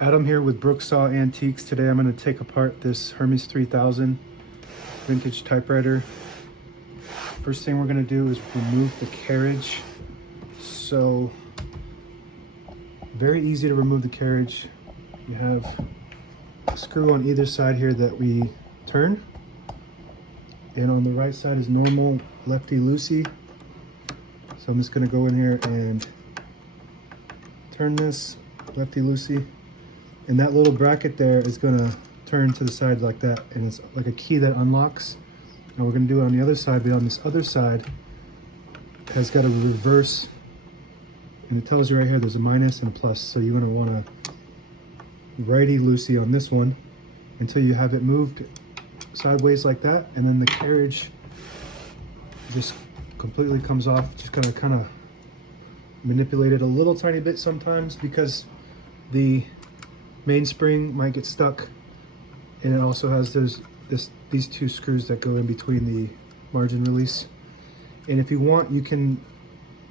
Adam here with Brooksaw Antiques. Today I'm going to take apart this Hermes 3000 vintage typewriter. First thing we're going to do is remove the carriage. So, very easy to remove the carriage. You have a screw on either side here that we turn. And on the right side is normal lefty-loosey. So I'm just going to go in here and turn this lefty-loosey. And that little bracket there is going to turn to the side like that. And it's like a key that unlocks. And we're going to do it on the other side, but on this other side it has got a reverse. And it tells you right here there's a minus and a plus. So you're going to want to righty-loosey on this one until you have it moved sideways like that. And then the carriage just completely comes off. Just kind of manipulate it a little tiny bit sometimes because the mainspring might get stuck, and it also has these two screws that go in between the margin release. And if you want, you can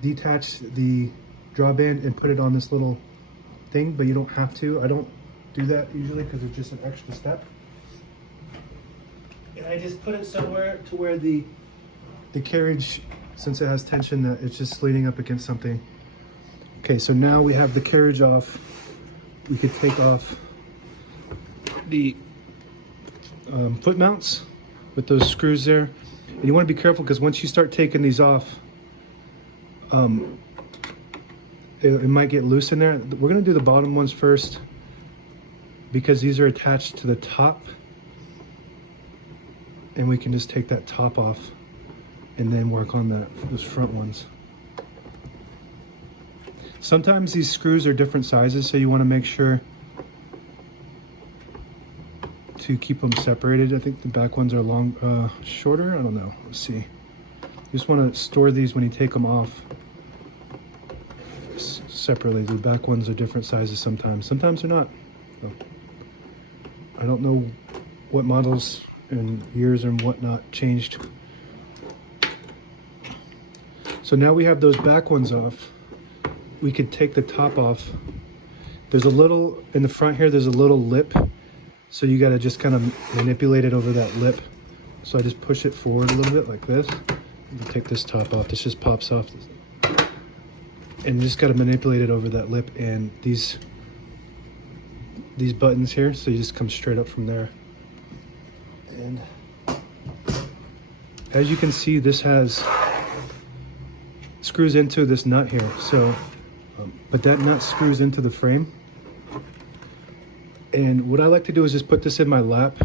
detach the drawband and put it on this little thing, but you don't have to. I don't do that usually because it's just an extra step. And I just put it somewhere to where the carriage, since it has tension, that it's just leaning up against something. Okay, so now we have the carriage off. We could take off the foot mounts with those screws there. And you want to be careful because once you start taking these off, it might get loose in there. We're going to do the bottom ones first because these are attached to the top. And we can just take that top off and then work on those front ones. Sometimes these screws are different sizes, so you want to make sure to keep them separated. I think the back ones are shorter. I don't know. Let's see. You just want to store these when you take them off separately. The back ones are different sizes sometimes. Sometimes they're not. So, I don't know what models and years and whatnot changed. So now we have those back ones off. We could take the top off. There's a little, in the front here, there's a little lip. So you gotta just kind of manipulate it over that lip. So I just push it forward a little bit like this. And take this top off, this just pops off. And you just gotta manipulate it over that lip and these buttons here. So you just come straight up from there. And as you can see, this has screws into this nut here. So but that nut screws into the frame. And what I like to do is just put this in my lap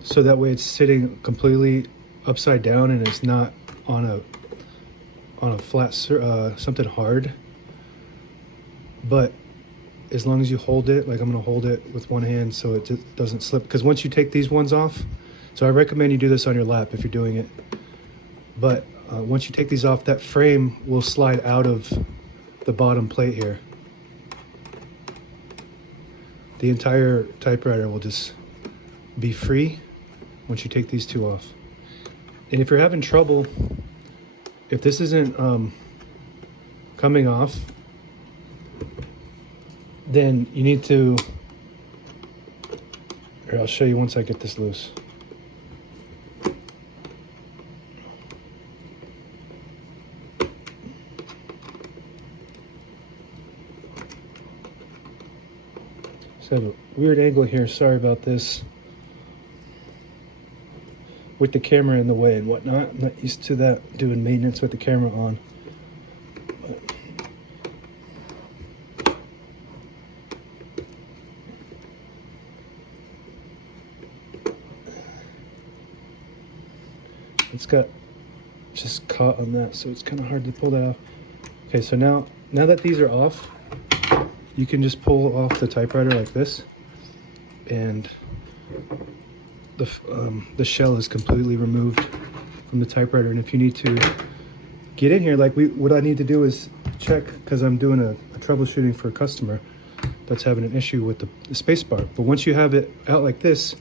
so that way it's sitting completely upside down and it's not on a flat something hard. But as long as you hold it, like I'm gonna hold it with one hand so it just doesn't slip, because once you take these ones off, so I recommend you do this on your lap if you're doing it, but once you take these off, that frame will slide out of the bottom plate here. The entire typewriter will just be free once you take these two off. And if you're having trouble, if this isn't coming off, then you need to, here, I'll show you once I get this loose. I have a weird angle here, sorry about this. With the camera in the way and whatnot. I'm not used to that, doing maintenance with the camera on. But it's got just caught on that, so it's kind of hard to pull that off. Okay, so now that these are off, you can just pull off the typewriter like this, and the shell is completely removed from the typewriter. And if you need to get in here, like what I need to do is check, because I'm doing a troubleshooting for a customer that's having an issue with the space bar. But once you have it out like this,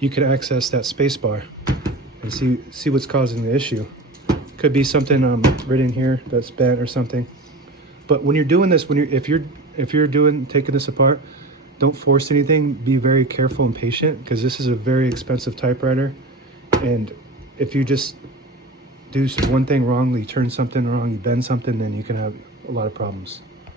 you can access that space bar and see what's causing the issue. Could be something right in here that's bent or something. But when you're doing this, if you're taking this apart, Don't force anything. Be very careful and patient, because this is a very expensive typewriter. And if you just do one thing wrong, you turn something wrong, you bend something, then you can have a lot of problems.